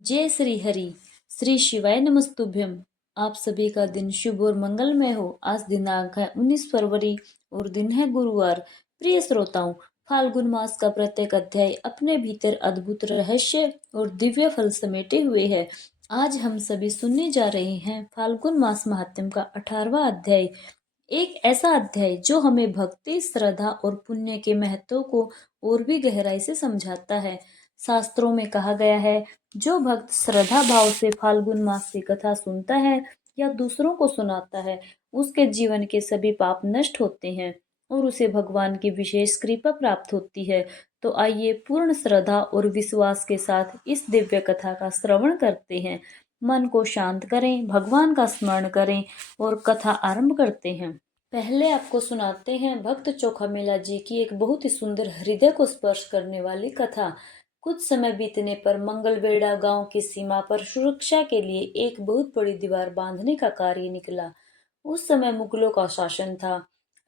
जय श्री हरि। श्री शिवाय नमस्तुभ्यम। आप सभी का दिन शुभ और मंगलमय हो। आज दिनांक है 19 फरवरी और दिन है गुरुवार। प्रिय श्रोताओं, फाल्गुन मास का प्रत्येक अध्याय अपने भीतर अद्भुत रहस्य और दिव्य फल समेटे हुए है। आज हम सभी सुनने जा रहे हैं फाल्गुन मास महात्म्य का 18वां अध्याय। एक ऐसा अध्याय जो हमें भक्ति, श्रद्धा और पुण्य के महत्व को और भी गहराई से समझाता है। शास्त्रों में कहा गया है, जो भक्त श्रद्धा भाव से फाल्गुन मास की कथा सुनता है या दूसरों को सुनाता है, उसके जीवन के सभी पाप नष्ट होते हैं और उसे भगवान की विशेष कृपा प्राप्त होती है। तो आइए पूर्ण श्रद्धा और विश्वास के साथ इस दिव्य कथा का श्रवण करते हैं। मन को शांत करें, भगवान का स्मरण करें और कथा आरंभ करते हैं। पहले आपको सुनाते हैं भक्त चोखामेला जी की एक बहुत ही सुंदर, हृदय को स्पर्श करने वाली कथा। कुछ समय बीतने पर मंगलवेढ़ा गांव की सीमा पर सुरक्षा के लिए एक बहुत बड़ी दीवार बांधने का कार्य निकला। उस समय मुगलों का शासन था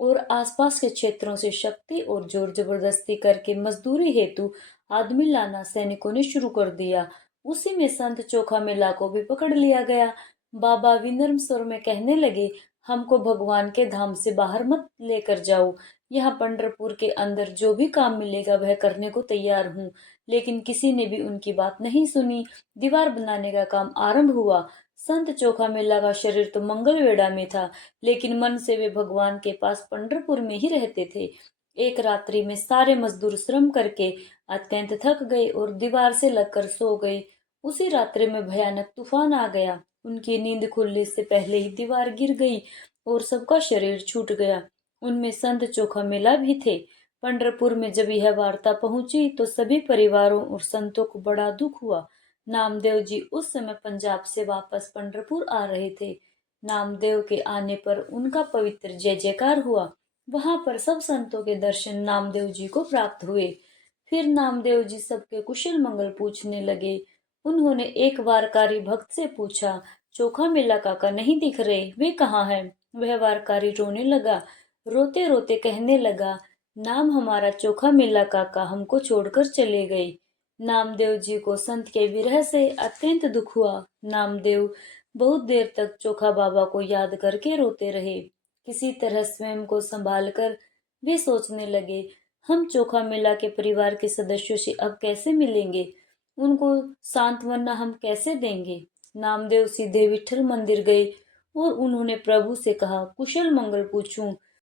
और आसपास के क्षेत्रों से शक्ति और जोर जबरदस्ती करके मजदूरी हेतु आदमी लाना सैनिकों ने शुरू कर दिया। उसी में संत चोखामेला को भी पकड़ लिया गया। बाबा विनम्र स्वर में कहने लगे, हमको भगवान के धाम से बाहर मत लेकर जाओ। यहाँ पंढरपुर के अंदर जो भी काम मिलेगा वह करने को तैयार हूँ। लेकिन किसी ने भी उनकी बात नहीं सुनी। दीवार बनाने का काम आरंभ हुआ। संत चोखामेला का शरीर तो मंगलवेढ़ा में था, लेकिन मन से वे भगवान के पास पंढरपुर में ही रहते थे। एक रात्रि में सारे मजदूर श्रम करके अत्यंत थक गए और दीवार से लगकर सो गए। उसी रात्रि में भयानक तूफान आ गया। उनकी नींद खुलने से पहले ही दीवार गिर गई और सबका शरीर छूट गया। उनमें संत चोखामेला भी थे। पंढरपुर में जब यह वार्ता पहुंची तो सभी परिवारों और संतों को बड़ा दुख हुआ। नामदेव जी उस समय पंजाब से वापस पंढरपुर आ रहे थे। नामदेव के आने पर उनका पवित्र जय जयकार हुआ। वहां पर सब संतों के दर्शन नामदेव जी को प्राप्त हुए। फिर नामदेव जी सबके कुशल मंगल पूछने लगे। उन्होंने एक वारकारी भक्त से पूछा, चोखामेला काका नहीं दिख रहे, वे कहाँ हैं? वह वारकारी रोने लगा। रोते रोते कहने लगा, नाम हमारा चोखामेला काका हमको छोड़कर चले गए। नामदेव जी को संत के विरह से अत्यंत दुख हुआ। नामदेव बहुत देर तक चोखा बाबा को याद करके रोते रहे। किसी तरह स्वयं को संभालकर वे सोचने लगे, हम चोखामेला के परिवार के सदस्यों से अब कैसे मिलेंगे? उनको सांत्वना हम कैसे देंगे? नामदेव सीधे विठल मंदिर गए और उन्होंने प्रभु से कहा, कुशल मंगल पूछूं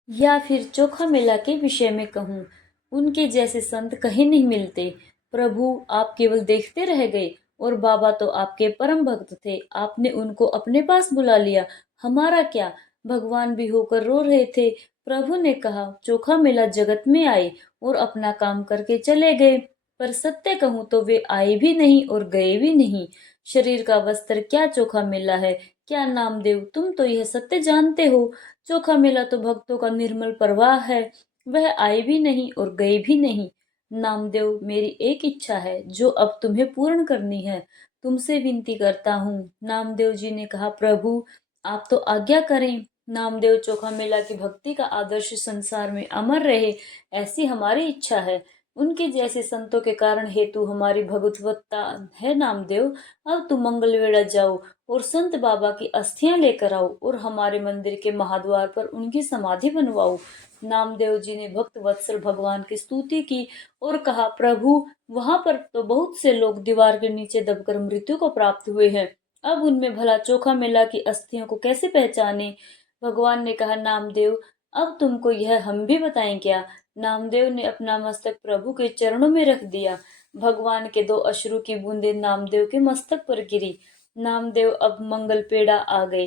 या फिर चोखामेला के विषय में कहूँ? उनके जैसे संत कहीं नहीं मिलते। प्रभु, आप केवल देखते रह गए और बाबा तो आपके परम भक्त थे, आपने उनको अपने पास बुला लिया, हमारा क्या? भगवान भी होकर रो रहे थे। प्रभु ने कहा, चोखामेला जगत में आए और अपना काम करके चले गए, पर सत्य कहूँ तो वे आए भी नहीं और गए भी नहीं। शरीर का वस्त्र क्या चोखामेला है? क्या नामदेव, तुम तो यह सत्य जानते हो। चोखामेला तो भक्तों का निर्मल प्रवाह है, वह आए भी नहीं और गए भी नहीं। नामदेव, मेरी एक इच्छा है जो अब तुम्हें पूर्ण करनी है, तुमसे विनती करता हूँ। नामदेव जी ने कहा, प्रभु आप तो आज्ञा करें। नामदेव, चोखामेला की भक्ति का आदर्श संसार में अमर रहे, ऐसी हमारी इच्छा है। उनके जैसे संतों के कारण हेतु हमारी भगवत्ता है। नामदेव, अब तुम मंगलवेढ़ा जाओ और संत बाबा की अस्थियां लेकर आओ और हमारे मंदिर के महाद्वार पर उनकी समाधि बनवाओ। नामदेव जी ने भक्त वत्सल भगवान की स्तुति की और कहा, प्रभु वहां पर तो बहुत से लोग दीवार के नीचे दबकर मृत्यु को प्राप्त हुए हैं, अब उनमें भला चोखामेला की अस्थियों को कैसे पहचाने? भगवान ने कहा, नामदेव अब तुमको यह हम भी बताएं क्या? नामदेव ने अपना मस्तक प्रभु के चरणों में रख दिया। भगवान के दो अश्रु की बूंदें नामदेव के मस्तक पर गिरी। नामदेव अब मंगल पेड़ा आ गए।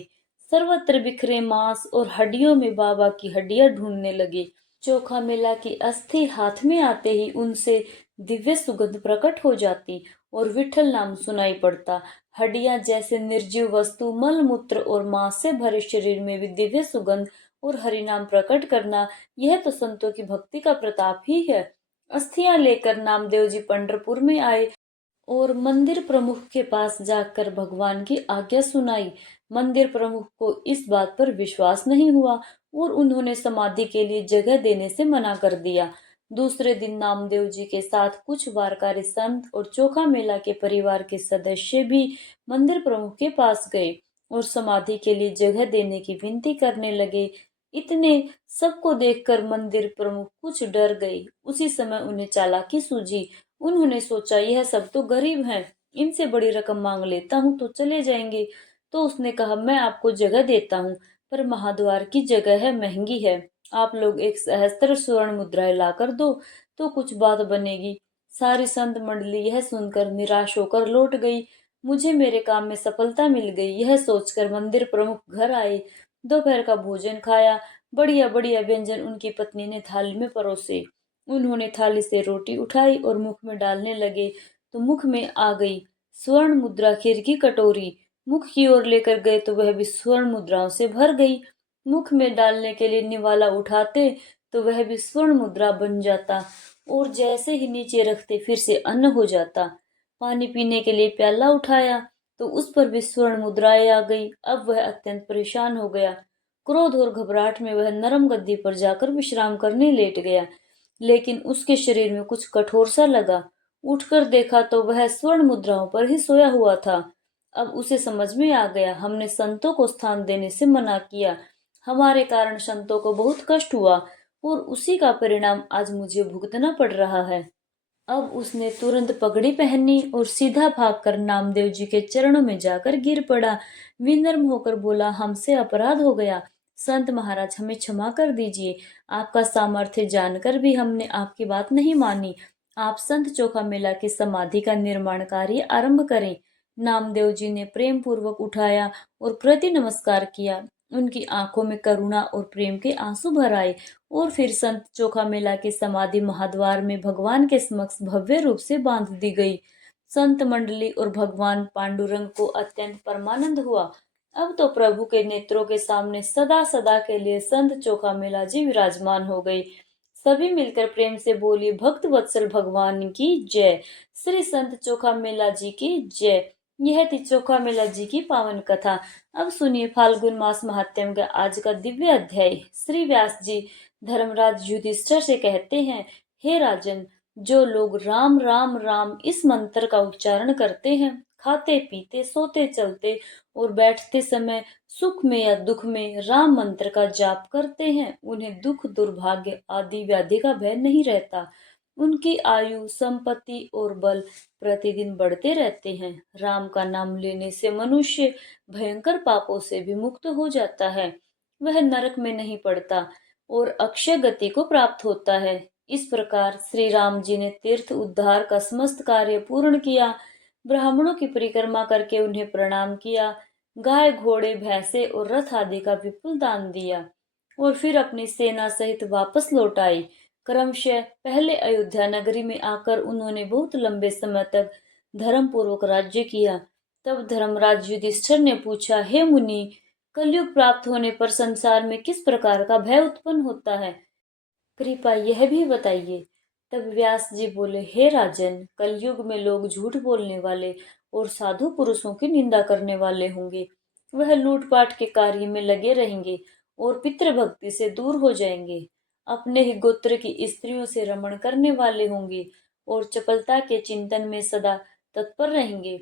सर्वत्र बिखरे मांस और हड्डियों में बाबा की हड्डियां ढूंढने लगे। चोखामेला की अस्थि हाथ में आते ही उनसे दिव्य सुगंध प्रकट हो जाती और विठल नाम सुनाई पड़ता। हड्डियां जैसे निर्जीव वस्तु, मल मूत्र और मांस से भरे शरीर में भी दिव्य सुगंध और हरिनाम प्रकट करना, यह तो संतों की भक्ति का प्रताप ही है। अस्थियां लेकर नामदेव जी पंढरपुर में आए और मंदिर प्रमुख के पास जाकर भगवान की आज्ञा सुनाई। मंदिर प्रमुख को इस बात पर विश्वास नहीं हुआ और उन्होंने समाधि के लिए जगह देने से मना कर दिया। दूसरे दिन नामदेव जी के साथ कुछ वारकारी संत और चोखा मेला के परिवार के सदस्य भी मंदिर प्रमुख के पास गए और समाधि के लिए जगह देने की विनती करने लगे। इतने सबको देखकर मंदिर प्रमुख कुछ डर गई। उसी समय उन्हें चालाकी सूझी। उन्होंने सोचा, यह सब तो गरीब हैं, इनसे बड़ी रकम मांग लेता हूँ तो चले जाएंगे। तो उसने कहा, मैं आपको जगह देता हूँ, पर महाद्वार की जगह है, महंगी है। आप लोग 1 सहस्त्र स्वर्ण मुद्राएं लाकर दो तो कुछ बात बनेगी। सारी संत मंडली यह सुनकर निराश होकर लौट गई। मुझे मेरे काम में सफलता मिल गई, यह सोचकर मंदिर प्रमुख घर आए। दोपहर का भोजन खाया। बढ़िया बढ़िया व्यंजन उनकी पत्नी ने थाली में परोसे। उन्होंने थाली से रोटी उठाई और मुख में डालने लगे तो मुख में आ गई स्वर्ण मुद्रा खीर की कटोरी। मुख की ओर लेकर गए तो वह भी स्वर्ण मुद्राओं से भर गई। मुख में डालने के लिए निवाला उठाते तो वह भी स्वर्ण मुद्रा बन जाता और जैसे ही नीचे रखते फिर से अन्न हो जाता। पानी पीने के लिए प्याला उठाया तो उस पर भी स्वर्ण मुद्राएं आ गई। अब वह अत्यंत परेशान हो गया। क्रोध और घबराहट में वह नरम गद्दी पर जाकर विश्राम करने लेट गया, लेकिन उसके शरीर में कुछ कठोर सा लगा। उठकर देखा तो वह स्वर्ण मुद्राओं पर ही सोया हुआ था। अब उसे समझ में आ गया, हमने संतों को स्थान देने से मना किया, हमारे कारण संतों को बहुत कष्ट हुआ और उसी का परिणाम आज मुझे भुगतना पड़ रहा है। अब उसने तुरंत पगड़ी पहनी और सीधा भागकर नामदेव जी के चरणों में जाकर गिर पड़ा। विनम्र होकर बोला, हमसे अपराध हो गया, संत महाराज हमें क्षमा कर दीजिए। आपका सामर्थ्य जानकर भी हमने आपकी बात नहीं मानी। आप संत चोखा मेला की समाधि का निर्माण कार्य आरंभ करें। नामदेव जी ने प्रेम पूर्वक उठाया और प्रति नमस्कार किया। उनकी आंखों में करुणा और प्रेम के आंसू भर आए और फिर संत चोखा मेला की समाधि महाद्वार में भगवान के समक्ष भव्य रूप से बांध दी गई। संत मंडली और भगवान पांडुरंग को अत्यंत परमानंद हुआ। अब तो प्रभु के नेत्रों के सामने सदा सदा के लिए संत चोखा मेला जी विराजमान हो गई। सभी मिलकर प्रेम से बोली, भक्त वत्सल भगवान की जय, श्री संत चोखा मेला जी की जय। यह थी चोखा मेला जी की पावन कथा। अब सुनिए फाल्गुन मास महात्म्य का आज का दिव्य अध्याय। श्री व्यास जी धर्मराज युधिष्ठिर से कहते हैं, हे राजन, जो लोग राम राम राम इस मंत्र का उच्चारण करते हैं, खाते पीते सोते चलते और बैठते समय सुख में या दुख में राम मंत्र का जाप करते हैं, उन्हें दुख दुर्भाग्य आदि व्याधि का भय नहीं रहता। उनकी आयु संपत्ति और बल प्रतिदिन बढ़ते रहते हैं। राम का नाम लेने से मनुष्य भयंकर पापों से भी मुक्त हो जाता है। वह नरक में नहीं पड़ता और अक्षय गति को प्राप्त होता है। इस प्रकार श्री राम जी ने तीर्थ उद्धार का समस्त कार्य पूर्ण किया। ब्राह्मणों की परिक्रमा करके उन्हें प्रणाम किया। गाय घोड़े भैंसे और रथ आदि का विपुल दान दिया और फिर अपनी सेना सहित वापस लौट आई। क्रमशः पहले अयोध्या नगरी में आकर उन्होंने बहुत लंबे समय तक धर्म पूर्वक राज्य किया। तब धर्मराज युधिष्ठिर ने पूछा, हे मुनि, कलयुग प्राप्त होने पर संसार में किस प्रकार का भय उत्पन्न होता है, कृपया यह भी बताइए। तब व्यास जी बोले, हे राजन, कलयुग में लोग झूठ बोलने वाले और साधु पुरुषों की निंदा करने वाले होंगे। वह लूटपाट के कार्य में लगे रहेंगे और पितृभक्ति से दूर हो जाएंगे। अपने ही गोत्र की स्त्रियों से रमण करने वाले होंगे और चपलता के चिंतन में सदा तत्पर रहेंगे।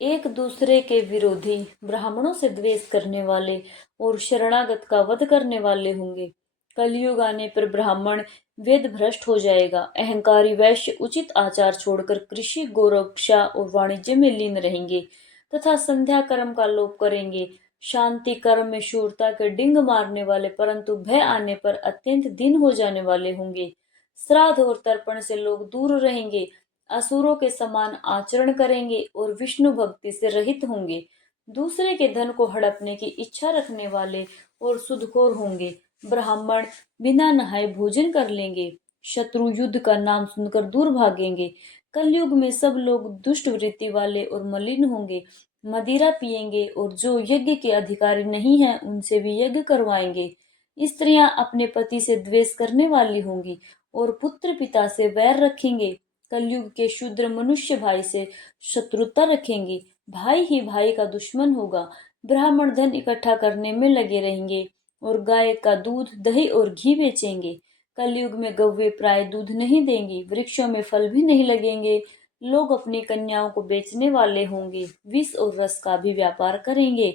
एक दूसरे के विरोधी, ब्राह्मणों से द्वेष करने वाले और शरणागत का वध करने वाले होंगे। कलयुग आने पर ब्राह्मण वेद भ्रष्ट हो जाएगा। अहंकारी वैश्य उचित आचार छोड़कर कृषि, गोरक्षा और वाणिज्य में लीन रहेंगे तथा संध्या कर्म का लोप करेंगे। शांति कर्म में शूरता के डिंग मारने वाले परंतु भय आने पर अत्यंत दीन हो जाने वाले होंगे। श्राद्ध और तर्पण से लोग दूर रहेंगे, असुरों के समान आचरण करेंगे और विष्णु भक्ति से रहित होंगे। दूसरे के धन को हड़पने की इच्छा रखने वाले और सुदखोर होंगे। ब्राह्मण बिना नहाए भोजन कर लेंगे। शत्रु युद्ध का नाम सुनकर दूर भागेंगे। कलयुग में सब लोग दुष्ट वृत्ति वाले और मलिन होंगे। मदिरा पिएंगे और जो यज्ञ के अधिकारी नहीं हैं उनसे भी यज्ञ करवाएंगे। स्त्रियां अपने पति से द्वेष करने वाली होंगी और पुत्र पिता से वैर रखेंगे। कलयुग के शूद्र मनुष्य भाई से शत्रुता रखेंगे। भाई ही भाई का दुश्मन होगा। ब्राह्मण धन इकट्ठा करने में लगे रहेंगे और गाय का दूध, दही और घी बेचेंगे। कलयुग में गौवें प्राय दूध नहीं देंगी, वृक्षों में फल भी नहीं लगेंगे। लोग अपनी कन्याओं को बेचने वाले होंगे, विष और रस का भी व्यापार करेंगे।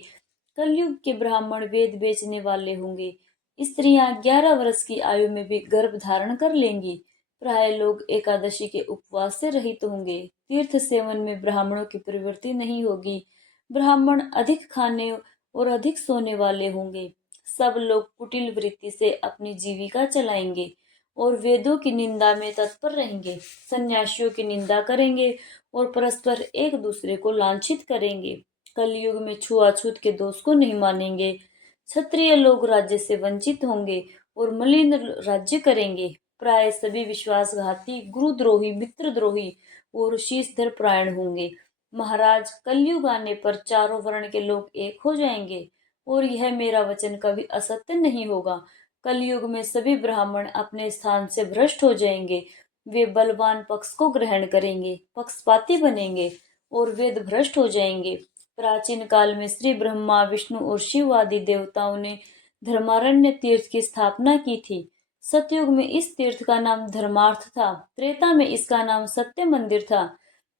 कलयुग के ब्राह्मण वेद बेचने वाले होंगे। स्त्रियां 11 वर्ष की आयु में भी गर्भ धारण कर लेंगी। प्राय लोग एकादशी के उपवास से रहित होंगे। तीर्थ सेवन में ब्राह्मणों की प्रवृत्ति नहीं होगी। ब्राह्मण अधिक खाने और अधिक सोने वाले होंगे। सब लोग कुटिल वृत्ति से अपनी जीविका चलाएंगे और वेदों की निंदा में तत्पर रहेंगे। सन्यासियों की निंदा करेंगे और परस्पर एक दूसरे को लांछित करेंगे। कलयुग में छुआछूत के दोष को नहीं मानेंगे। क्षत्रिय लोग राज्य से वंचित होंगे और मलिन राज्य करेंगे। प्राय सभी विश्वासघाती, गुरुद्रोही, मित्रद्रोही और शीशधर प्राण होंगे। महाराज, कलयुग आने पर चारों वर्ण के लोग एक हो जाएंगे और यह मेरा वचन कभी असत्य नहीं होगा। कलयुग में सभी ब्राह्मण अपने स्थान से भ्रष्ट हो जाएंगे। वे बलवान पक्ष को ग्रहण करेंगे, पक्षपाती बनेंगे और वेद भ्रष्ट हो जाएंगे। प्राचीन काल में श्री ब्रह्मा, विष्णु और शिव आदि देवताओं ने धर्मारण्य तीर्थ की स्थापना की थी। सतयुग में इस तीर्थ का नाम धर्मार्थ था। त्रेता में इसका नाम सत्य मंदिर था।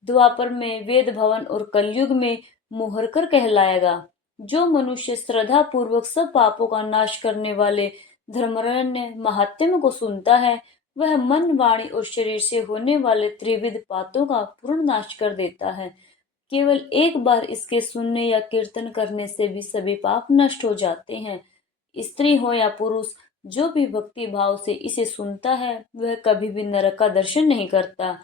द्वापर में वेद भवन और कलयुग में मोहरकर कहलाएगा। जो मनुष्य श्रद्धा पूर्वक सब पापों का नाश करने वाले धर्मारण्य महात्म्य को सुनता है, वह मन, वाणी और शरीर से होने वाले त्रिविध पापों का पूर्ण नाश कर देता है। केवल एक बार इसके सुनने या कीर्तन करने से भी सभी पाप नष्ट हो जाते हैं। स्त्री हो या पुरुष, जो भी भक्ति भाव से इसे सुनता है, वह कभी भी नरक का दर्शन नहीं करता।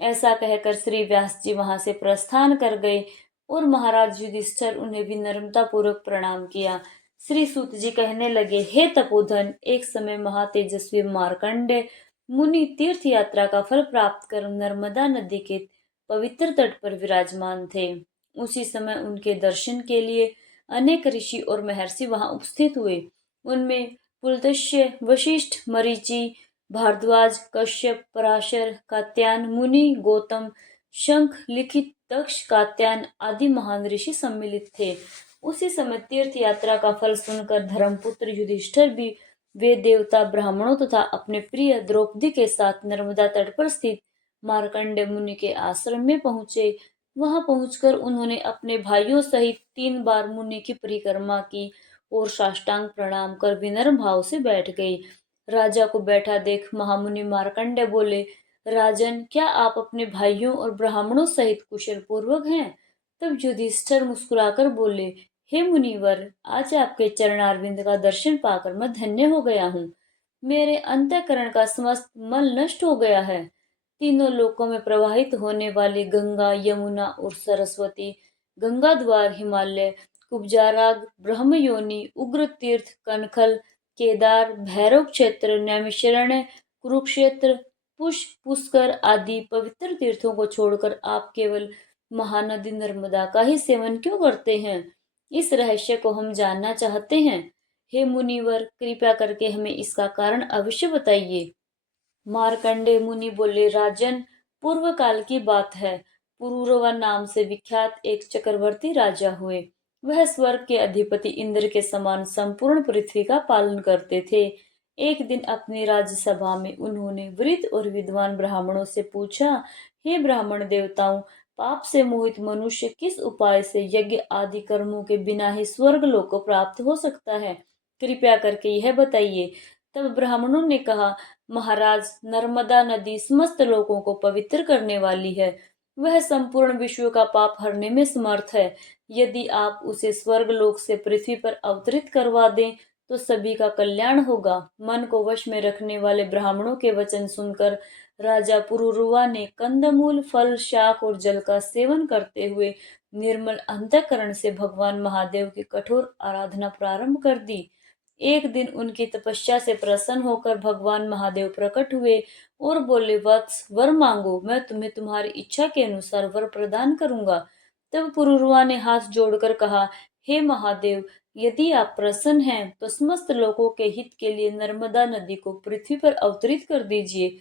ऐसा कहकर श्री व्यास जी वहां से प्रस्थान कर गए और महाराज युधिष्ठिर उन्हें विनम्रता पूर्वक प्रणाम किया। श्री सूत जी कहने लगे, हे तपोधन, एक समय महातेजस्वी मार्कंडेय मुनि तीर्थ यात्रा का फल प्राप्त कर नर्मदा नदी के पवित्र तट पर विराजमान थे। उसी समय उनके दर्शन के लिए अनेक ऋषि और महर्षि वहां उपस्थित हुए। उनमें पुलत्स्य, वशिष्ठ, मरीचि, भारद्वाज, कश्यप, पराशर, कात्यायन मुनि, गौतम, शंख, लिखित, दक्ष, कात्यायन आदि महान ऋषि सम्मिलित थे। उसी समय तीर्थ यात्रा का फल सुनकर धर्मपुत्र युधिष्ठिर भी वे देवता, ब्राह्मणों तथा अपने प्रिय द्रौपदी के साथ नर्मदा तट पर स्थित मार्कंडेय मुनि के आश्रम में पहुंचे। वहां पहुंचकर उन्होंने अपने भाइयों सहित 3 बार मुनि की परिक्रमा की और साष्टांग प्रणाम कर विनम्र भाव से बैठ गई। राजा को बैठा देख महामुनि मार्कंडेय बोले, राजन, क्या आप अपने भाइयों और ब्राह्मणों सहित कुशल पूर्वक हैं? तब युधिष्ठिर मुस्कुराकर बोले, हे मुनिवर, आज आपके चरणारविंद का दर्शन पाकर मैं धन्य हो गया हूँ। मेरे अंतःकरण का समस्त मल नष्ट हो गया है। तीनों लोकों में प्रवाहित होने वाली गंगा, यमुना और सरस्वती, गंगाद्वार, हिमालय, कुब्जाराग, ब्रह्मयोनि, उग्र तीर्थ, कनखल, केदार, भैरव क्षेत्र, नैमिषारण्य, कुरुक्षेत्र, पुष्कर आदि पवित्र तीर्थों को छोड़कर आप केवल महानदी नर्मदा का ही सेवन क्यों करते हैं? इस रहस्य को हम जानना चाहते हैं। हे मुनिवर, कृपया करके हमें इसका कारण अवश्य बताइए। मार्कंडेय मुनि बोले, राजन, पूर्व काल की बात है। पुरूरवा नाम से विख्यात एक चक्रवर्ती राजा हुए। वह स्वर्ग के अधिपति इंद्र के समान संपूर्ण पृथ्वी का पालन करते थे। एक दिन अपनी राज्यसभा में उन्होंने वृद्ध और विद्वान ब्राह्मणों से पूछा, हे ब्राह्मण देवताओं, पाप से मोहित मनुष्य किस उपाय से यज्ञ आदि कर्मों के बिना ही स्वर्ग लोक को प्राप्त हो सकता है? कृपया करके यह बताइए। तब ब्राह्मणों ने कहा, महाराज, नर्मदा नदी समस्त लोगों को पवित्र करने वाली है। वह संपूर्ण विश्व का पाप हरने में समर्थ है। यदि आप उसे स्वर्ग लोक से पृथ्वी पर अवतरित करवा दें तो सभी का कल्याण होगा। मन को वश में रखने वाले ब्राह्मणों के वचन सुनकर राजा पुरुरुवा ने कंदमूल, फल, शाक और जल का सेवन करते हुए निर्मल अंतःकरण से भगवान महादेव की कठोर आराधना प्रारंभ कर दी। एक दिन उनकी तपस्या से प्रसन्न होकर भगवान महादेव प्रकट हुए और बोले, वत्स, वर मांगो, मैं तुम्हें तुम्हारी इच्छा के अनुसार वर प्रदान करूंगा। तब पुरुरवा ने हाथ जोड़कर कहा, हे महादेव, यदि आप प्रसन्न हैं तो समस्त लोगों के हित के लिए नर्मदा नदी को पृथ्वी पर अवतरित कर दीजिए।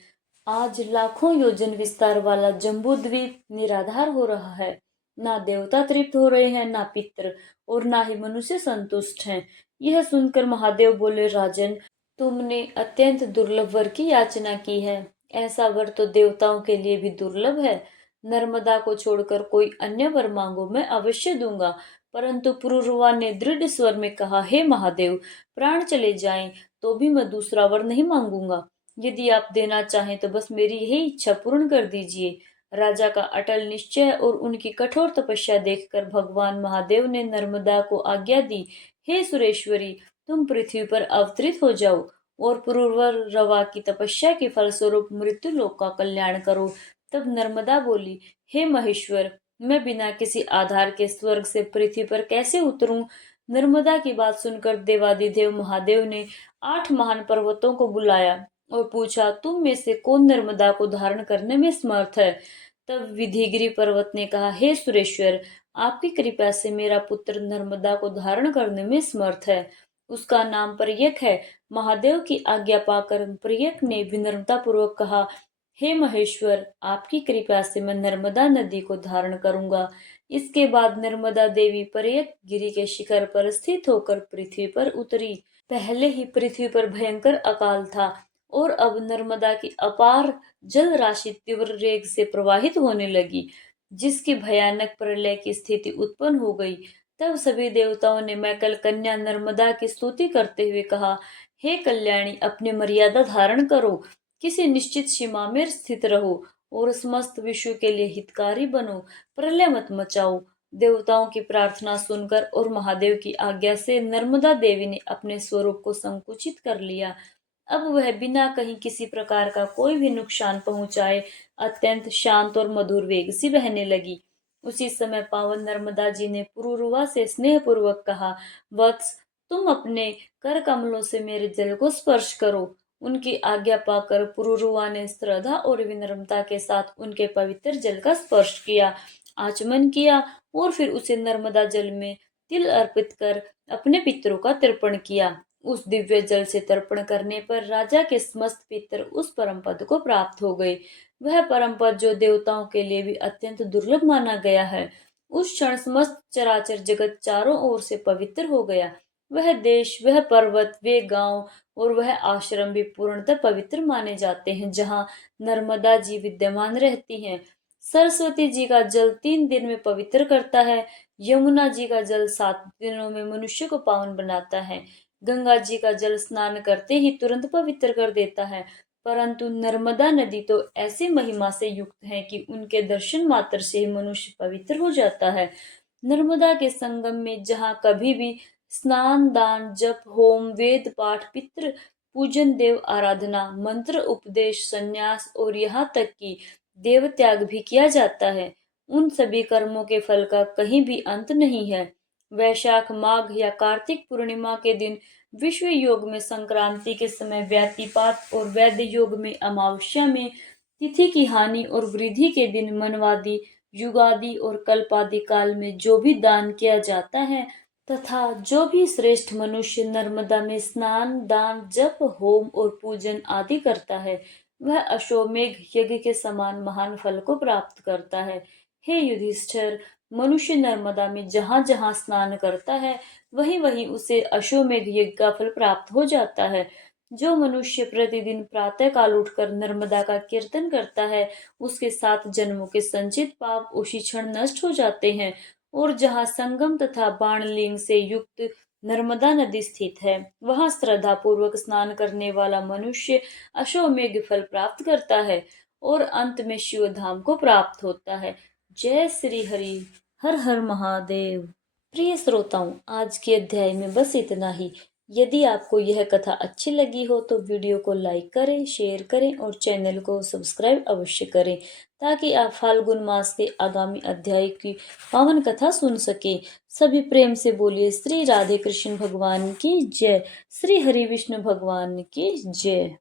आज लाखों योजन विस्तार वाला जम्बू द्वीप निराधार हो रहा है। ना देवता तृप्त हो रहे हैं, ना पितर, और ना ही मनुष्य संतुष्ट हैं। यह सुनकर महादेव बोले, राजन, तुमने अत्यंत दुर्लभ वर की याचना की है। ऐसा वर तो देवताओं के लिए भी दुर्लभ है। नर्मदा को छोड़कर कोई अन्य वर मांगो, मैं अवश्य दूंगा। परंतु पुरुरवा ने दृढ़ स्वर में कहा, हे महादेव, प्राण चले जाएं तो भी मैं दूसरा वर नहीं मांगूंगा। यदि आप देना चाहें तो बस मेरी यही इच्छा पूर्ण कर दीजिए। राजा का अटल निश्चय और उनकी कठोर तपस्या देखकर भगवान महादेव ने नर्मदा को आज्ञा दी, हे सुरेश्वरी, तुम पृथ्वी पर अवतरित हो जाओ और पुरवर रवा की तपस्या के फलस्वरूप मृत्यु लोक का कल्याण करो। तब नर्मदा बोली, हे महेश्वर, मैं बिना किसी आधार के स्वर्ग से पृथ्वी पर कैसे उतरूं? नर्मदा की बात सुनकर देवादिदेव महादेव ने 8 महान पर्वतों को बुलाया और पूछा, तुम में से कौन नर्मदा को धारण करने में समर्थ है? तब विधिगिरि पर्वत ने कहा, हे सुरेश्वर, आपकी कृपा से मेरा पुत्र नर्मदा को धारण करने में समर्थ है। उसका नाम पर्यक है। महादेव की आज्ञा पाकर पर्यक ने विनम्रता पूर्वक कहा, हे महेश्वर, आपकी कृपा से मैं नर्मदा नदी को धारण करूंगा। इसके बाद नर्मदा देवी पर्यक गिरी के शिखर पर स्थित होकर पृथ्वी पर उतरी। पहले ही पृथ्वी पर भयंकर अकाल था और अब नर्मदा की अपार जल राशि तीव्र वेग से प्रवाहित होने लगी, जिसकी भयानक प्रलय की स्थिति उत्पन्न हो गई। तब सभी देवताओं ने मैकल कन्या नर्मदा की स्तुति करते हुए कहा, हे कल्याणी, अपने मर्यादा धारण करो, किसी निश्चित सीमा में स्थित रहो और समस्त विश्व के लिए हितकारी बनो, प्रलय मत मचाओ। देवताओं की प्रार्थना सुनकर और महादेव की आज्ञा से नर्मदा देवी ने अपने स्वरूप को संकुचित कर लिया। अब वह बिना कहीं किसी प्रकार का कोई भी नुकसान पहुंचाए अत्यंत शांत और मधुर वेग से बहने लगी। उसी समय पावन नर्मदा जी ने पुरुरुवा से स्नेह पूर्वक कहा, वत्स, तुम अपने कर कमलों से मेरे जल को स्पर्श करो। उनकी आज्ञा पाकर पुरुरुवा ने श्रद्धा और विनम्रता के साथ उनके पवित्र जल का स्पर्श किया, आचमन किया और फिर उसे नर्मदा जल में तिल अर्पित कर अपने पितरों का तर्पण किया। उस दिव्य जल से तर्पण करने पर राजा के समस्त पितर उस परम पद को प्राप्त हो गए। वह परम पद जो देवताओं के लिए भी अत्यंत दुर्लभ माना गया है। उस क्षण समस्त चराचर जगत चारों ओर से पवित्र हो गया। वह देश, वह पर्वत, वे गांव और वह आश्रम भी पूर्णतः पवित्र माने जाते हैं, जहाँ नर्मदा जी विद्यमान रहती हैं। सरस्वती जी का जल 3 दिन में पवित्र करता है। यमुना जी का जल 7 दिनों में मनुष्य को पावन बनाता है। गंगा जी का जल स्नान करते ही तुरंत पवित्र कर देता है। परंतु नर्मदा नदी तो ऐसी महिमा से युक्त है कि उनके दर्शन मात्र से ही मनुष्य पवित्र हो जाता है। नर्मदा के संगम में जहाँ कभी भी स्नान, दान, जप, होम, वेद पाठ, पितृ पूजन, देव आराधना, मंत्र उपदेश, संन्यास और यहाँ तक कि देव त्याग भी किया जाता है, उन सभी कर्मों के फल का कहीं भी अंत नहीं है। वैशाख, माघ या कार्तिक पूर्णिमा के दिन, विश्व योग में संक्रांति के समय, व्यतिपात और वैद्य योग में अमावस्या में, तिथि की हानि और वृद्धि के दिन, मनवादि, युगादि और कल्पादि काल में जो भी दान किया जाता है तथा जो भी श्रेष्ठ मनुष्य नर्मदा में स्नान, दान, जप, होम और पूजन आदि करता है, वह अश्वमेघ यज्ञ के समान महान फल को प्राप्त करता है। हे युधिष्ठिर, मनुष्य नर्मदा में जहाँ जहाँ स्नान करता है, वहीं वहीं उसे अश्वमेघ यज्ञ का फल प्राप्त हो जाता है। जो मनुष्य प्रतिदिन प्रातः काल उठकर नर्मदा का कीर्तन करता है, उसके 7 जन्मों के संचित पाप उसी क्षण नष्ट हो जाते हैं। और जहाँ संगम तथा बाणलिंग से युक्त नर्मदा नदी स्थित है, वहां श्रद्धा पूर्वक स्नान करने वाला मनुष्य अश्वमेघ फल प्राप्त करता है और अंत में शिव धाम को प्राप्त होता है। जय श्री हरि। हर हर महादेव। प्रिय श्रोताओं, आज के अध्याय में बस इतना ही। यदि आपको यह कथा अच्छी लगी हो तो वीडियो को लाइक करें, शेयर करें और चैनल को सब्सक्राइब अवश्य करें, ताकि आप फाल्गुन मास के आगामी अध्याय की पावन कथा सुन सकें। सभी प्रेम से बोलिए श्री राधे कृष्ण भगवान की जय, श्री हरि विष्णु भगवान की जय।